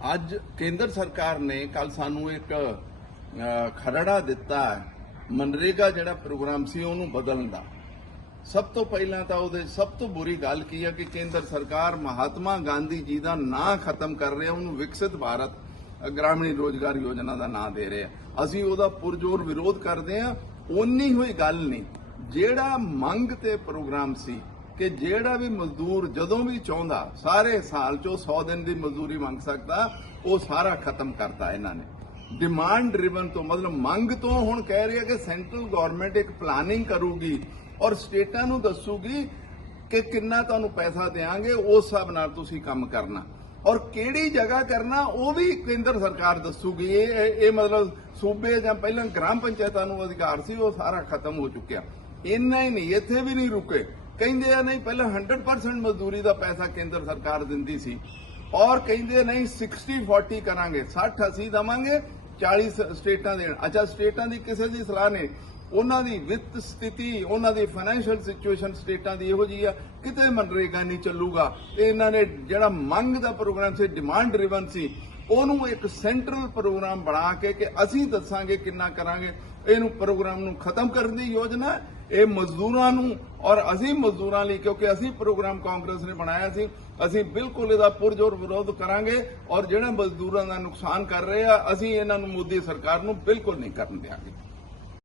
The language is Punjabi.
ਅੱਜ ਕੇਂਦਰ ਸਰਕਾਰ ਨੇ ਕੱਲ ਸਾਨੂੰ ਇੱਕ ਖਰੜਾ ਦਿੱਤਾ ਮਨਰੇਗਾ ਜਿਹੜਾ ਪ੍ਰੋਗਰਾਮ ਸੀ ਉਹਨੂੰ ਬਦਲਣ ਦਾ। ਸਭ ਤੋਂ ਪਹਿਲਾਂ ਤਾਂ ਉਹਦੇ ਸਭ ਤੋਂ ਬੁਰੀ ਗੱਲ ਕੀ ਹੈ ਕਿ ਕੇਂਦਰ ਸਰਕਾਰ ਮਹਾਤਮਾ ਗਾਂਧੀ ਜੀ ਦਾ ਨਾਂ ਖਤਮ ਕਰ ਰਿਹਾ, ਉਹਨੂੰ ਵਿਕਸਿਤ ਭਾਰਤ, ਗ੍ਰਾਮੀਣ ਰੋਜ਼ਗਾਰ ਯੋਜਨਾ ਦਾ ਨਾਂ ਦੇ ਰਿਹਾ। ਅਸੀਂ ਉਹਦਾ ਪੁਰਜੋਰ ਵਿਰੋਧ ਕਰਦੇ ਹਾਂ, ਓਨੀ ਹੋਈ ਗੱਲ ਨਹੀਂ। ਜਿਹੜਾ ਮੰਗ ਤੇ ਪ੍ਰੋਗਰਾਮ ਸੀ ਕਿ ਜਿਹੜਾ ਵੀ ਮਜ਼ਦੂਰ ਜਦੋਂ ਵੀ ਚਾਹੁੰਦਾ, ਸਾਰੇ ਸਾਲ ਚੋਂ 100 ਦਿਨ ਦੀ ਮਜ਼ਦੂਰੀ ਮੰਗ ਸਕਦਾ, ਉਹ ਸਾਰਾ ਖਤਮ ਕਰਤਾ ਇਹਨਾਂ ਨੇ। ਡਿਮਾਂਡ ਡਰਿਵਨ ਤੋਂ ਮਤਲਬ ਮੰਗ ਤੋਂ ਹੁਣ ਕਹਿ ਰਿਹਾ ਕਿ ਸੈਂਟਰਲ ਗਵਰਨਮੈਂਟ ਇੱਕ ਪਲਾਨਿੰਗ ਕਰੂਗੀ ਔਰ ਸਟੇਟਾਂ ਨੂੰ ਦੱਸੂਗੀ ਕਿ ਕਿੰਨਾ ਤੁਹਾਨੂੰ ਪੈਸਾ ਦੇਾਂਗੇ ਉਸ ਹਿਸਾਬ ਨਾਲ ਤੁਸੀਂ ਕੰਮ ਕਰਨਾ। ਔਰ ਕਿਹੜੀ ਜਗ੍ਹਾ ਕਰਨਾ, ਉਹ ਵੀ ਕੇਂਦਰ ਸਰਕਾਰ ਦੱਸੂਗੀ। ਇਹ- ਇਹ ਮਤਲਬ ਸੂਬੇ ਜਾਂ ਪਹਿਲਾਂ ਗ੍ਰਾਮ ਪੰਚਾਇਤਾਂ ਨੂੰ ਅਧਿਕਾਰ ਸੀ, ਉਹ ਸਾਰਾ ਖਤਮ ਹੋ ਚੁੱਕਿਆ। ਇੰਨਾ ਹੀ ਨਹੀਂ, ਇੱਥੇ ਵੀ ਨਹੀਂ ਰੁਕੇ। ਕਹਿੰਦੇ ਆ, ਨਹੀਂ, ਪਹਿਲਾਂ 100% ਮਜ਼ਦੂਰੀ ਦਾ ਪੈਸਾ ਕੇਂਦਰ ਸਰਕਾਰ ਦਿੰਦੀ ਸੀ। ਔਰ ਕਹਿੰਦੇ ਨਹੀਂ 60 40 ਕਰਾਂਗੇ 60 ਅਸੀਂ ਦਵਾਂਗੇ 40 ਸਟੇਟਾਂ ਦੇਣ। ਅੱਛਾ, ਸਟੇਟਾਂ ਦੀ ਕਿਸੇ ਦੀ ਸਲਾਹ ਨਹੀਂ। ਉਹਨਾਂ ਦੀ ਵਿੱਤ ਸਥਿਤੀ, ਉਹਨਾਂ ਦੀ ਫਾਈਨੈਂਸ਼ੀਅਲ ਸਿਚੁਏਸ਼ਨ ਸਟੇਟਾਂ ਦੀ ਇਹੋ ਜਿਹੀ ਆ, ਕਿਤੇ ਮਨਰੇਗਾ ਨਹੀਂ ਚੱਲੂਗਾ। ਤੇ ਇਹਨਾਂ ਨੇ ਜਿਹੜਾ ਮੰਗ ਦਾ ਪ੍ਰੋਗਰਾਮ ਸੀ ਡਿਮਾਂਡ ਡਰਿਵਨ ਸੀ, ਉਹਨੂੰ ਇੱਕ ਸੈਂਟਰਲ ਪ੍ਰੋਗਰਾਮ ਬਣਾ ਕੇ ਕਿ ਅਸੀਂ ਦੱਸਾਂਗੇ ਕਿੰਨਾ ਕਰਾਂਗੇ, ਇਹਨੂੰ ਪ੍ਰੋਗਰਾਮ ਨੂੰ ਖਤਮ ਕਰਨ ਦੀ ਯੋਜਨਾ ਇਹ ਮਜ਼ਦੂਰਾਂ ਨੂੰ ਔਰ ਅਸੀਂ ਮਜ਼ਦੂਰਾਂ ਲਈ, ਕਿਉਂਕਿ ਅਸੀਂ ਪ੍ਰੋਗਰਾਮ ਕਾਂਗਰਸ ਨੇ ਬਣਾਇਆ ਸੀ, ਅਸੀਂ ਬਿਲਕੁਲ ਇਹਦਾ ਪੁਰਜੋਰ ਵਿਰੋਧ ਕਰਾਂਗੇ ਔਰ ਜਿਹੜੇ ਮਜ਼ਦੂਰਾਂ ਦਾ ਨੁਕਸਾਨ ਕਰ ਰਹੇ ਆ, ਅਸੀਂ ਇਹਨਾਂ ਨੂੰ ਮੋਦੀ ਸਰਕਾਰ ਨੂੰ ਬਿਲਕੁਲ ਨਹੀਂ ਕਰਨ ਦਿਆਂਗੇ।